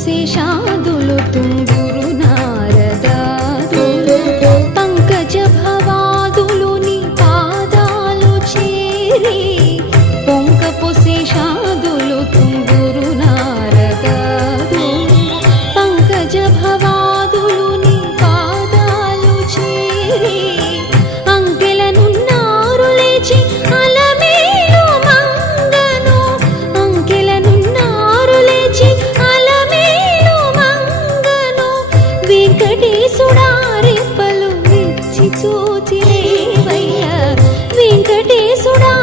శేషాదులు తుంగురు నారదాదులు పంకజ భవాదులు నీ పాదాలు చేరి పొంకపు శేషాదులు వెంకటేశుడారెప్పలు విచ్చి చూచి వెంకటేశుడా